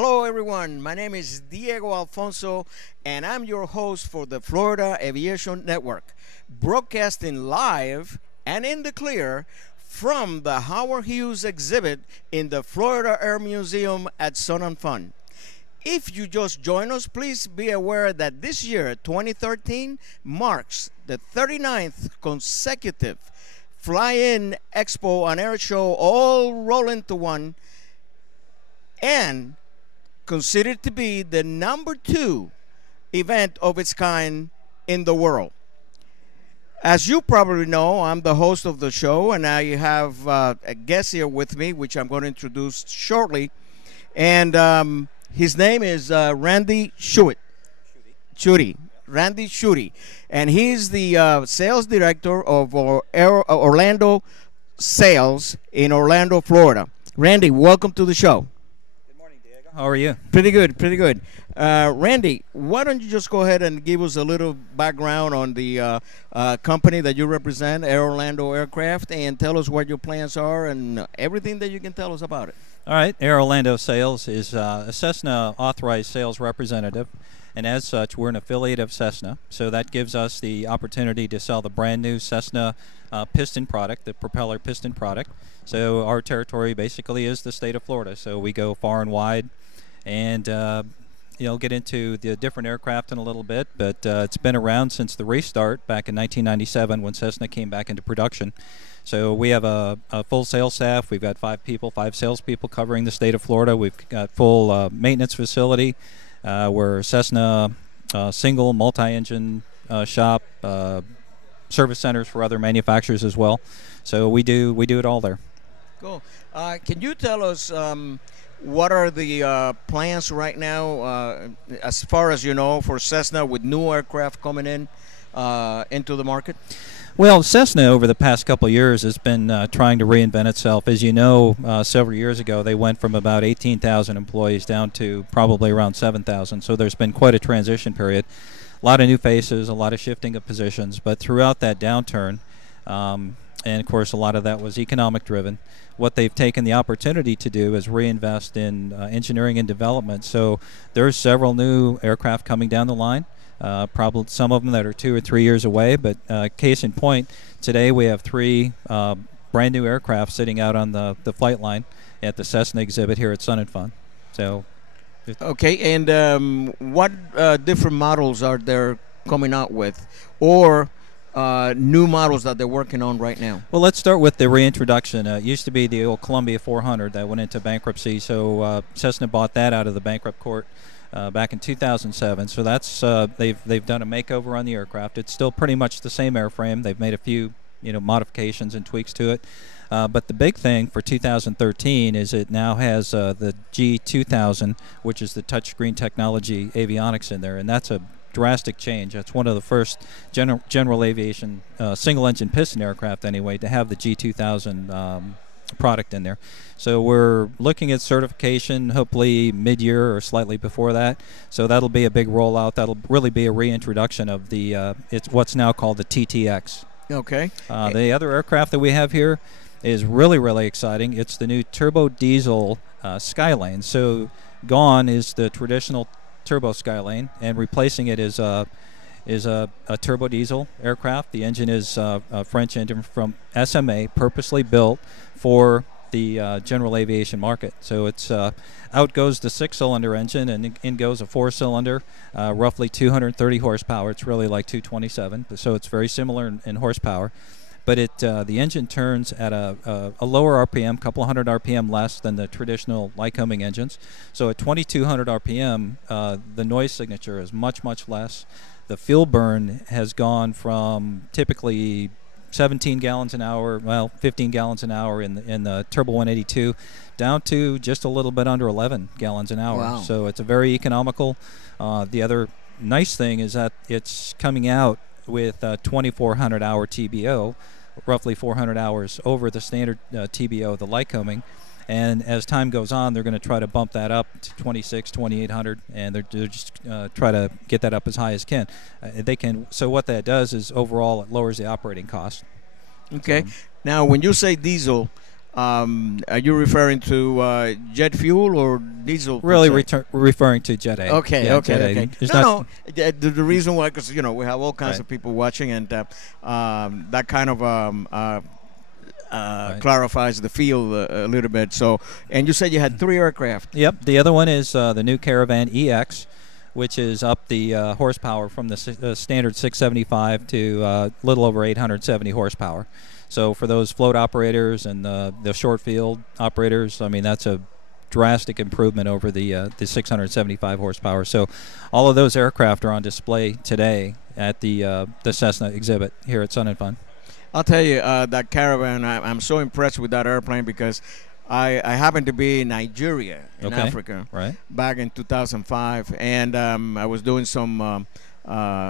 Hello, everyone. My name is Diego Alfonso, and I'm your host for the Florida Aviation Network, broadcasting live and in the clear from the Howard Hughes exhibit in the Florida Air Museum at Sun and Fun. If you just join us, please be aware that this year, 2013, marks the 39th consecutive Fly-In Expo and Air Show all roll into one, and considered to be the #2 event of its kind in the world. As you probably know, I'm the host of the show, and I have a guest here with me, which I'm going to introduce shortly. And his name is Randy Schuette. Randy Schuette. And he's the sales director of Orlando Sales in Orlando, Florida. Randy, welcome to the show. How are you? Pretty good, pretty good. Randy, why don't you just go ahead and give us a little background on the company that you represent, Air Orlando Aircraft, and tell us what your plans are and everything that you can tell us about it. All right. Air Orlando Sales is a Cessna authorized sales representative, and as such, we're an affiliate of Cessna. So that gives us the opportunity to sell the brand new Cessna piston product, the propeller piston product. So our territory basically is the state of Florida. So we go far and wide. And get into the different aircraft in a little bit, but it's been around since the restart back in 1997 when Cessna came back into production. So we have a full sales staff. We've got 5 salespeople covering the state of Florida. We've got full maintenance facility. We're Cessna single, multi-engine shop, service centers for other manufacturers as well. So we do it all there. Cool. Can you tell us what are the plans right now, as far as you know, for Cessna with new aircraft coming in into the market? Well, Cessna over the past couple of years has been trying to reinvent itself. As you know, several years ago they went from about 18,000 employees down to probably around 7,000. So there's been quite a transition period. A lot of new faces, a lot of shifting of positions. But throughout that downturn, and of course a lot of that was economic driven, what they've taken the opportunity to do is reinvest in engineering and development. So there's several new aircraft coming down the line. Probably some of them that are 2 or 3 years away, but case in point, today we have 3 brand new aircraft sitting out on the flight line at the Cessna exhibit here at Sun and Fun. So, okay, and what different models are there coming out with, or new models that they're working on right now? Well, let's start with the reintroduction. It used to be the old Columbia 400 that went into bankruptcy, so Cessna bought that out of the bankrupt court back in 2007. So that's they've done a makeover on the aircraft. It's still pretty much the same airframe. They've made a few modifications and tweaks to it. But the big thing for 2013 is it now has the G2000, which is the touchscreen technology avionics in there, and that's a drastic change. That's one of the first general aviation single-engine piston aircraft, anyway, to have the G2000 product in there. So we're looking at certification hopefully mid-year or slightly before that. So that'll be a big rollout. That'll really be a reintroduction of the it's what's now called the TTX. Okay. The other aircraft that we have here is really exciting. It's the new turbo diesel Skylane. So gone is the traditional turbo Skylane, and replacing it is a turbo diesel aircraft. The engine is a French engine from SMA, purposely built for the general aviation market. So it's out goes the 6-cylinder engine, and in goes a 4-cylinder, roughly 230 horsepower. It's really like 227, so it's very similar in horsepower. But the engine turns at a lower RPM, couple hundred RPM less than the traditional Lycoming engines. So at 2,200 RPM, the noise signature is much less. The fuel burn has gone from typically 17 gallons an hour, 15 gallons an hour in the Turbo 182, down to just a little bit under 11 gallons an hour. Wow. So it's a very economical. The other nice thing is that it's coming out with a 2,400 hour TBO, roughly 400 hours over the standard TBO, the Lycoming. And as time goes on, they're going to try to bump that up to 2,800, and they're just try to get that up as high as they can. So what that does is overall it lowers the operating cost. Okay. So, now, when you say diesel, Are you referring to jet fuel or diesel? Really referring to Jet A. Okay, yeah, okay, Jet A. okay. There's No, the reason why, because we have all kinds Right. of people watching, and that kind of Right. clarifies the field a little bit. So, and you said you had 3 aircraft. Yep. The other one is the new Caravan EX, which is up the horsepower from the standard 675 to a little over 870 horsepower. So for those float operators and the short field operators, I mean, that's a drastic improvement over the 675 horsepower. So all of those aircraft are on display today at the Cessna exhibit here at Sun and Fun. I'll tell you, that Caravan, I'm so impressed with that airplane because I happened to be in Nigeria, in Africa, Right. back in 2005, and I was doing some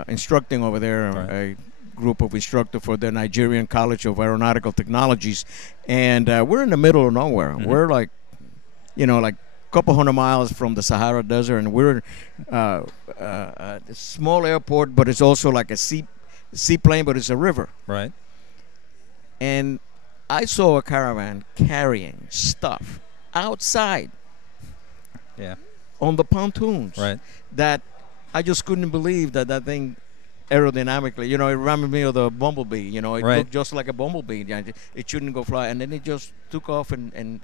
instructing over there, Right. a group of instructors for the Nigerian College of Aeronautical Technologies, and we're in the middle of nowhere. Mhm. We're like, like a couple hundred miles from the Sahara Desert, and we're a small airport, but it's also like a seaplane, but it's a river. Right. And I saw a Caravan carrying stuff outside Yeah. on the pontoons. Right. That I just couldn't believe that thing aerodynamically, it reminded me of the bumblebee. It Right. looked just like a bumblebee. It shouldn't go fly, and then it just took off and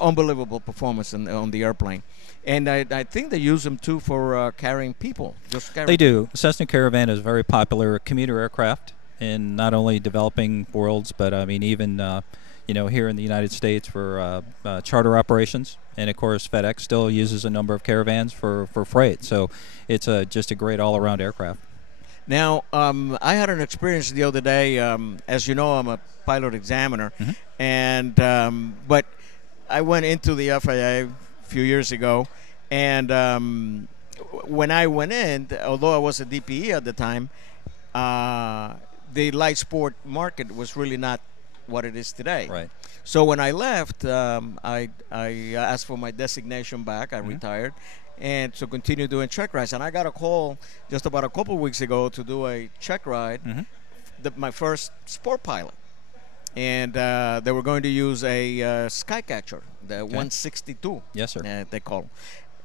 unbelievable performance on the airplane. And I think they use them too for carrying people. Just carrying. They do. Cessna Caravan is a very popular commuter aircraft in not only developing worlds, but I mean even here in the United States for charter operations. And of course, FedEx still uses a number of Caravans for freight. So it's just a great all-around aircraft. Now, I had an experience the other day. As you know, I'm a pilot examiner, Mhm. and but I went into the FAA a few years ago, and when I went in, although I was a DPE at the time, the light sport market was really not what it is today. Right. So when I left, I asked for my designation back. I Mhm. retired, and to continue doing check rides. And I got a call just about a couple of weeks ago to do a check ride, Mhm. my first sport pilot. And they were going to use a Skycatcher, the 162. Yes, sir. They call them.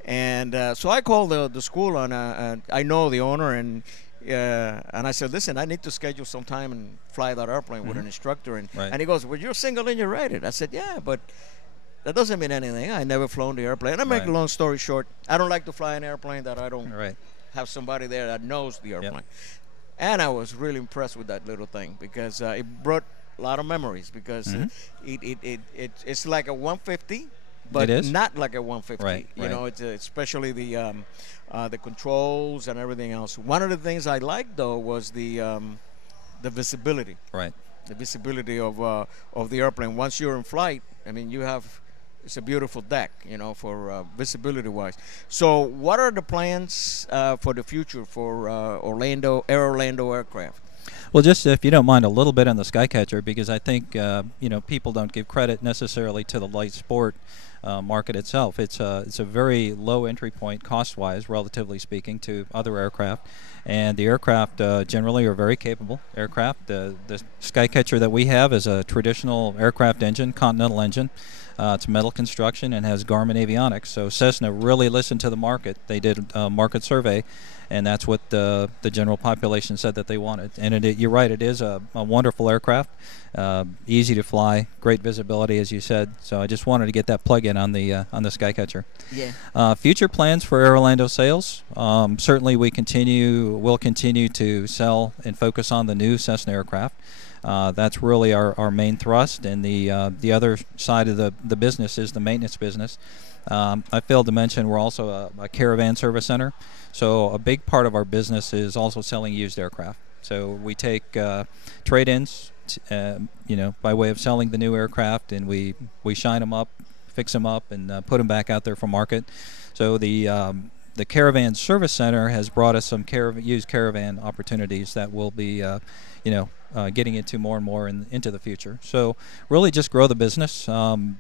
And so I called the school, and I know the owner, and I said, listen, I need to schedule some time and fly that airplane with Mhm. an instructor. And, Right. and he goes, well, you're single and you're rated. I said, yeah, but that doesn't mean anything. I never flown the airplane. And I make Right. a long story short, I don't like to fly an airplane that I don't Right. have somebody there that knows the airplane. And I was really impressed with that little thing because it brought a lot of memories because Mhm. it's like a 150, but It is? not like a 150. Right, You right. know, it's especially the controls and everything else. One of the things I liked though was the visibility. Right. The visibility of the airplane. Once you're in flight, I mean, it's a beautiful deck, for visibility wise. So what are the plans for the future for Air Orlando aircraft? Well, just if you don't mind, a little bit on the Skycatcher, because I think people don't give credit necessarily to the light sport market itself. It's a very low entry point cost-wise, relatively speaking, to other aircraft, and the aircraft generally are very capable aircraft. The Skycatcher that we have is a traditional aircraft engine, Continental engine. It's metal construction and has Garmin avionics. So Cessna really listened to the market. They did a market survey, and that's what the general population said that they wanted. And you're right, it is a wonderful aircraft, easy to fly, great visibility, as you said. So I just wanted to get that plug in on the Skycatcher. Yeah. Future plans for Air Orlando sales. Certainly, will continue to sell and focus on the new Cessna aircraft. That's really our main thrust, and the other side of the business is the maintenance business. I failed to mention we're also a Caravan service center, so a big part of our business is also selling used aircraft. So we take trade-ins, by way of selling the new aircraft, and we shine them up, fix them up, and put them back out there for market. So the Caravan Service Center has brought us some used Caravan opportunities that we'll be getting into more and more into the future. So really just grow the business.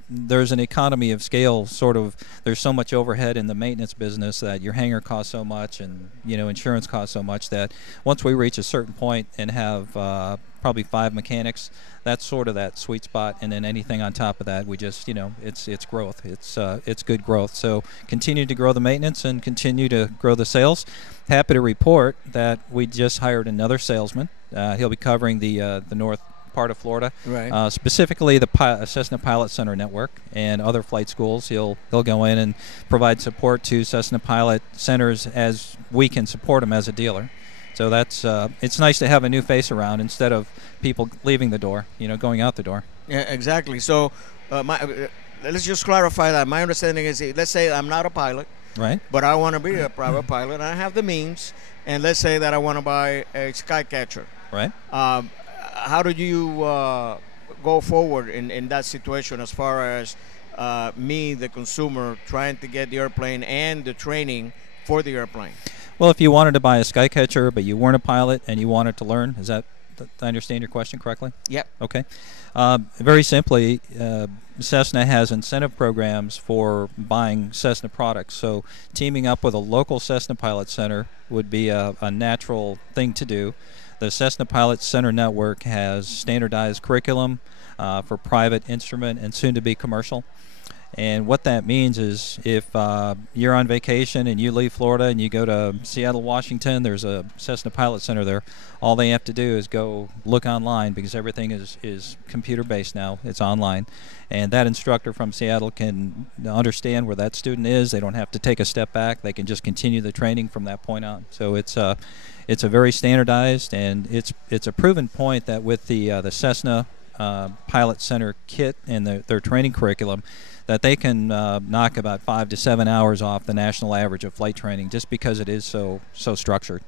There's an economy of scale, sort of. There's so much overhead in the maintenance business that your hangar costs so much and, insurance costs so much that once we reach a certain point and have probably 5 mechanics, that's sort of that sweet spot. And then anything on top of that, we just, it's growth. It's good growth. So continue to grow the maintenance and continue to grow the sales. Happy to report that we just hired another salesman. He'll be covering the north part of Florida, right. Specifically the Cessna Pilot Center network and other flight schools. He'll go in and provide support to Cessna Pilot Centers as we can support them as a dealer. So that's it's nice to have a new face around instead of people leaving the door, going out the door. Yeah, exactly. So let's just clarify that. My understanding is, let's say I'm not a pilot. Right. But I want to be a private pilot, and I have the means. And let's say that I want to buy a Skycatcher. Right. How do you go forward in that situation as far as me, the consumer, trying to get the airplane and the training for the airplane? Well, if you wanted to buy a Skycatcher, but you weren't a pilot and you wanted to learn, did I understand your question correctly? Yep. Okay. Very simply, Cessna has incentive programs for buying Cessna products. So teaming up with a local Cessna Pilot Center would be a natural thing to do. The Cessna Pilot Center network has standardized curriculum for private, instrument, and soon-to-be commercial. And what that means is if you're on vacation and you leave Florida and you go to Seattle, Washington, there's a Cessna Pilot Center there. All they have to do is go look online because everything is computer-based now. It's online. And that instructor from Seattle can understand where that student is. They don't have to take a step back. They can just continue the training from that point on. So it's a very standardized, and it's a proven point that with the Cessna Pilot Center kit and their training curriculum, that they can knock about 5 to 7 hours off the national average of flight training just because it is so structured.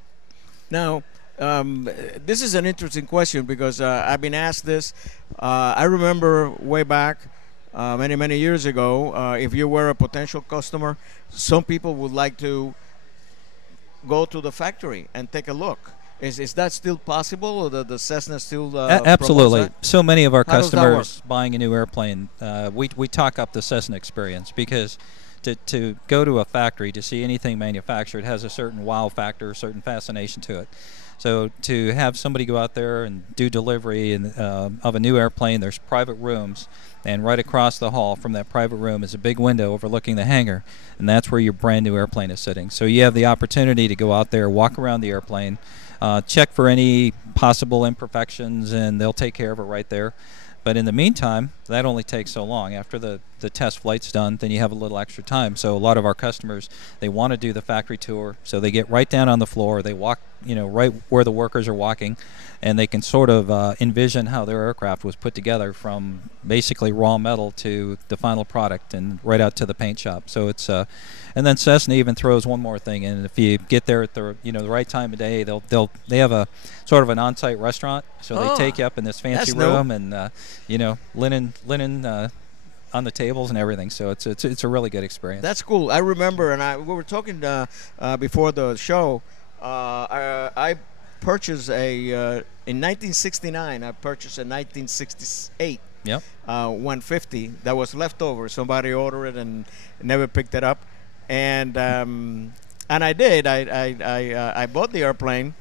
Now, this is an interesting question because I've been asked this. I remember way back many years ago, if you were a potential customer, some people would like to go to the factory and take a look. Is that still possible, or the Cessna still absolutely? So many of our How customers buying a new airplane, we talk up the Cessna experience because to go to a factory to see anything manufactured has a certain wow factor, a certain fascination to it. So to have somebody go out there and do delivery of a new airplane, there's private rooms, and right across the hall from that private room is a big window overlooking the hangar, and that's where your brand new airplane is sitting. So you have the opportunity to go out there, walk around the airplane, check for any possible imperfections, and they'll take care of it right there. But in the meantime, that only takes so long. After the test flight's done, then you have a little extra time. So a lot of our customers, they want to do the factory tour, so they get right down on the floor. They walk, right where the workers are walking, and they can sort of envision how their aircraft was put together from basically raw metal to the final product and right out to the paint shop. So it's and then Cessna even throws one more thing in. If you get there at the the right time of day, they have a sort of an on-site restaurant. So they take you up in this fancy room and linen on the tables and everything. So it's a really good experience. That's cool. I remember, and we were talking before the show. I purchased in 1969. I purchased a 1968 150 that was left over. Somebody ordered it and never picked it up, and I did. I bought the airplane.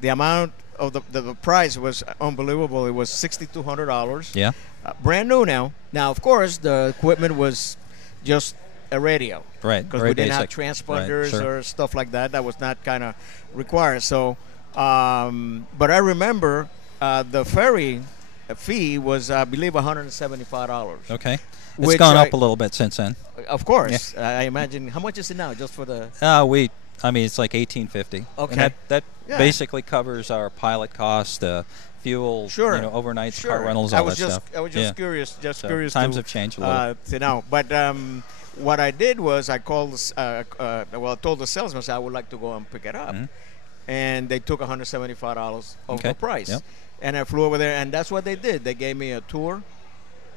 The amount of the price was unbelievable. It was $6,200. Yeah. Brand new now. Now, of course, the equipment was just a radio. Right. Because we didn't have transponders or stuff like that. That was not kind of required. So, but I remember the ferry fee was, I believe, $175. Okay. It's gone up a little bit since then. Of course. Yeah. I imagine. How much is it now, just for the? It's like $1,850. Okay. And that basically covers our pilot cost, fuel, overnight car rentals, all that stuff. I was just curious. Curious. Times have changed a little. To know, but what I did was I called. I told the salesman I would like to go and pick it up, and they took $175 off the price. Yep. And I flew over there, and that's what they did. They gave me a tour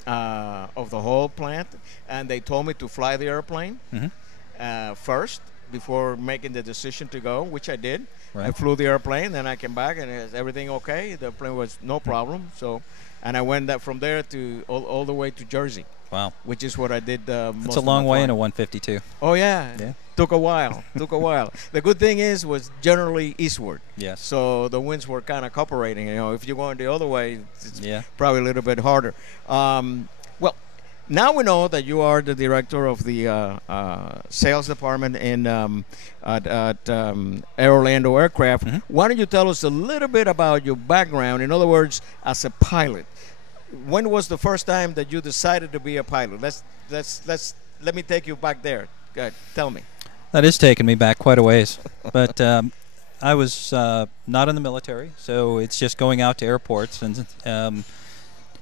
of the whole plant, and they told me to fly the airplane first. before making the decision to go, which I did. Right. I flew the airplane, then I came back, and is everything okay? The plane was no problem. So, and I went from there to all the way to Jersey. Wow. Which is what I did. It's a long way in a 152. Oh yeah. Yeah. Took a while. Took a while. The good thing was generally eastward. Yes. So the winds were kind of cooperating. You know, if you're going the other way, it's Yeah. probably a little bit harder. Well, now we know that you are the director of the sales department at Air Orlando Aircraft. Mm-hmm. Why don't you tell us a little bit about your background? In other words, as a pilot, when was the first time that you decided to be a pilot? Let me take you back there. Go ahead, tell me. That is taking me back quite a ways. But I was not in the military, so it's just going out to airports. And,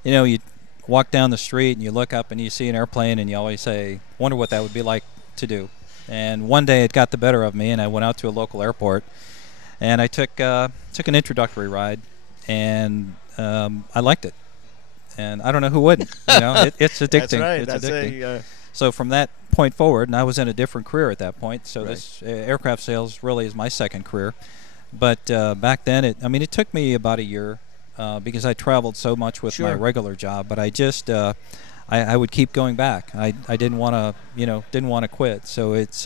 you walk down the street and you look up and you see an airplane and you always say, wonder what that would be like to do. And one day it got the better of me, and I went out to a local airport. And I took an introductory ride, and I liked it. And I don't know who wouldn't. It's addicting. That's right. It's addicting. So from that point forward, and I was in a different career at that point. So this aircraft sales really is my second career. But back then, it took me about a year because I traveled so much with my regular job. But I just I would keep going back. I didn't want to quit. So it's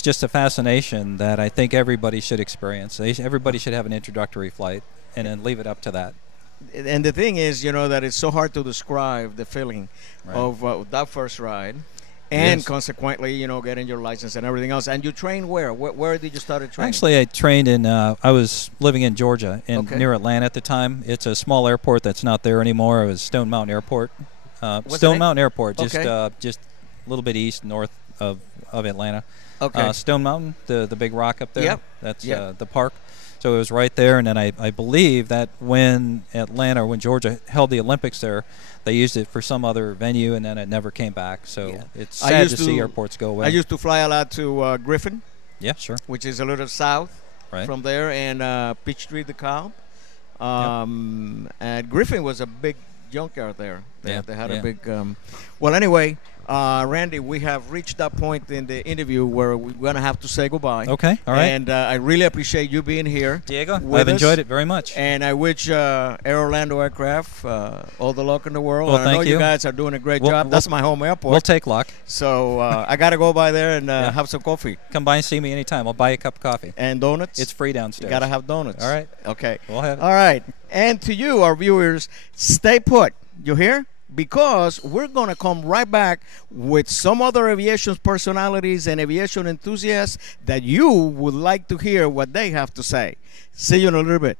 just a fascination that I think everybody should experience. Everybody should have an introductory flight and then leave it up to that. And the thing is, that it's so hard to describe the feeling of that first ride, and consequently, getting your license and everything else. And you trained where? Where did you start training? Actually, I trained in. I was living in Georgia, near Atlanta at the time. It's a small airport that's not there anymore. It was Stone Mountain Airport. Stone Mountain Airport, just a little bit north of Atlanta. Okay. Stone Mountain, the big rock up there. Yep. That's the park. So it was right there, and then I believe that when Georgia held the Olympics there, they used it for some other venue, and then it never came back. So it's sad to see airports go away. I used to fly a lot to Griffin. Yeah, sure. Which is a little south from there, and Peachtree, DeKalb. And Griffin was a big junkyard there. They had a big. Well, anyway. Randy, we have reached that point in the interview where we're going to have to say goodbye. Okay, all right. And I really appreciate you being here. Diego, I've enjoyed it very much. And I wish Air Orlando Aircraft all the luck in the world. Well, I know you guys are doing a great job. That's my home airport. We'll take luck. So I got to go by there and have some coffee. Come by and see me anytime. I'll buy you a cup of coffee. And donuts? It's free downstairs. You got to have donuts. All right. Okay. We'll have it. All right. And to you, our viewers, stay put. You hear? Because we're going to come right back with some other aviation personalities and aviation enthusiasts that you would like to hear what they have to say. See you in a little bit.